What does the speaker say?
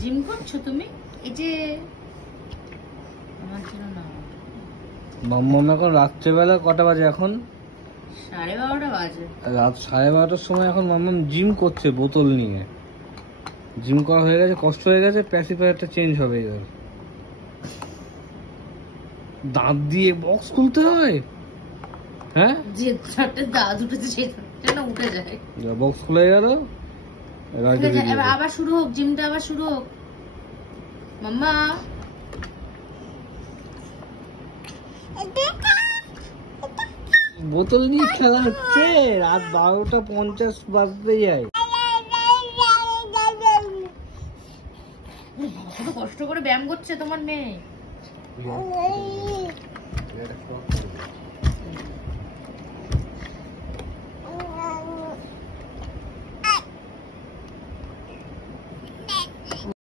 Gym করছো তুমি? এই যে আমার জন্য না। মাম্মাম এখন রাত্রেবেলা কটা বাজে এখন? 12:30 বাজে। রাত 12:30টার সময় এখন মাম্মাম জিম করছে বোতল নিয়ে। জিম করা হয়ে গেছে, কষ্ট হয়ে গেছে, প্যাসিফায়ারটা চেঞ্জ হবে এবার। দাঁত দিয়ে বক্স খুলতে হয়। হ্যাঁ, যে চারটে দাঁত উঠেছে সেই দাঁতটা না উঠে যায়। বক্স খুলে গেল। এবার আবার শুরু হোক, জিমটা আবার শুরু হোক। মাম্মা বোতল নিয়ে খেলা হচ্ছে, রাত 12:50 বাজতে যায়। কত কষ্ট করে ব্যায়াম করছে তোমার মেয়ে।